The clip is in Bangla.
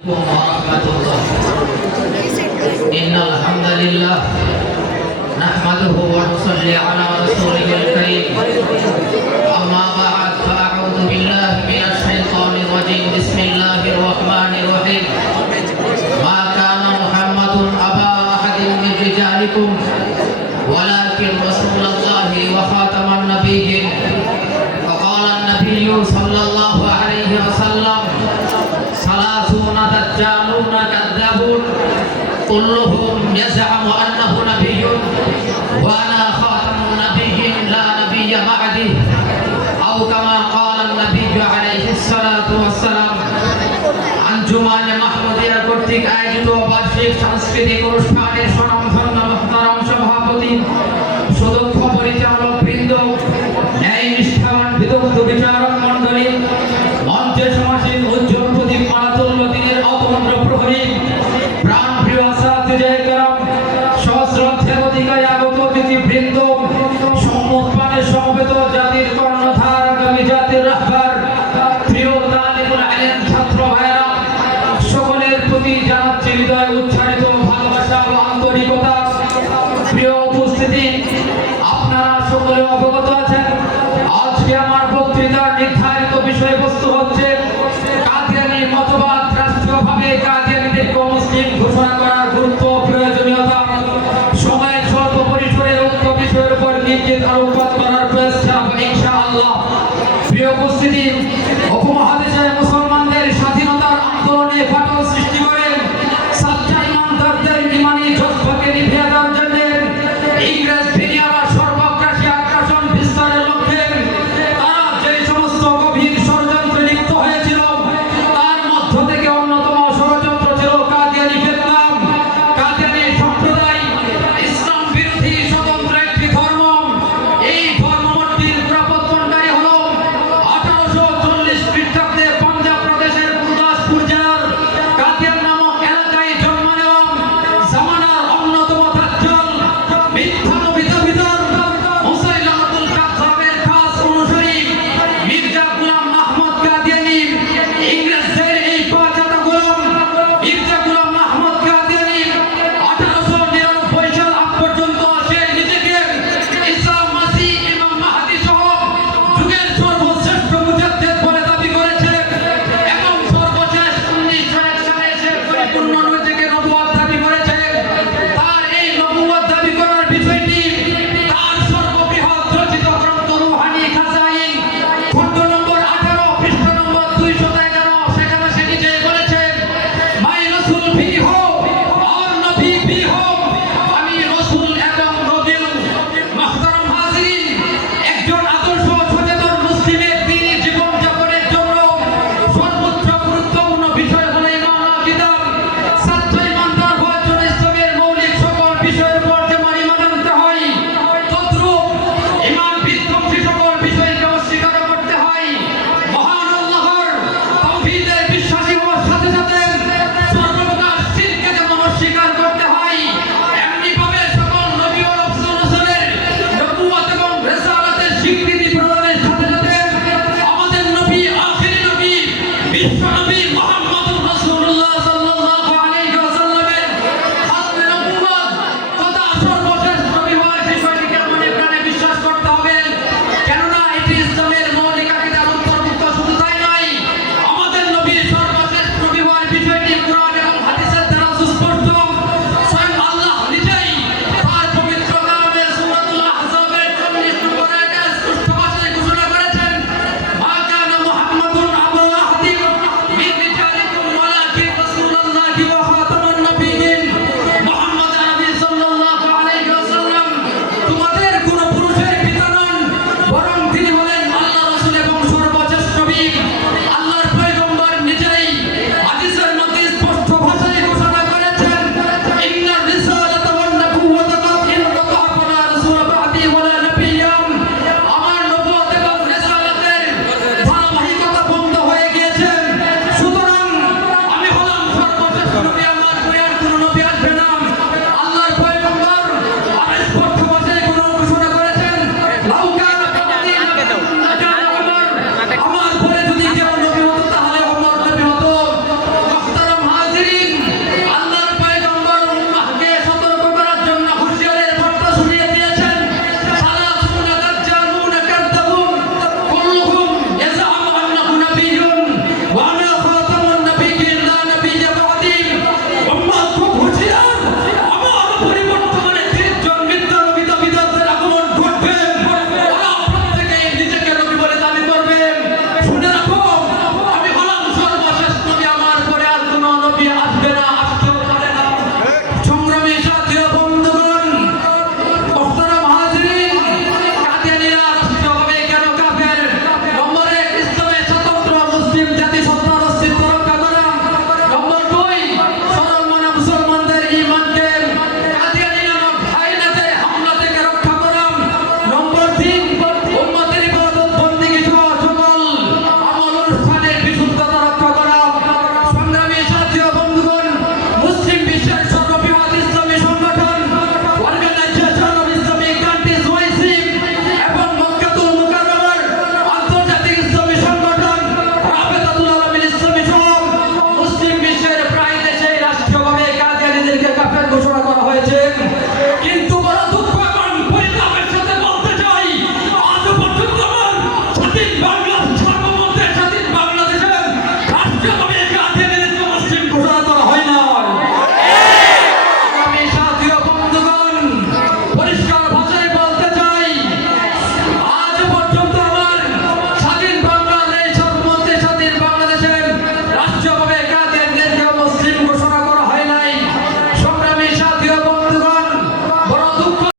ورحمة الله إن الحمد لله نحمده ونصلي على رسوله الكريم أما بعد فأعوذ بالله من الشيطان الرجيم بسم الله الرحمن الرحيم ما كان محمد أبا أحد من رجالكم ولكن رسول الله وخاتم النبيين فقال النبي صلى الله نبي بعدي او كما قال النبي عليه الصلاه والسلام আঞ্জুমান মাহমুদিয়া কর্তৃক আয়োজিত বার্ষিক সাংস্কৃতিক অনুষ্ঠানের স্বনামধন্য মহতারাম সভাপতি she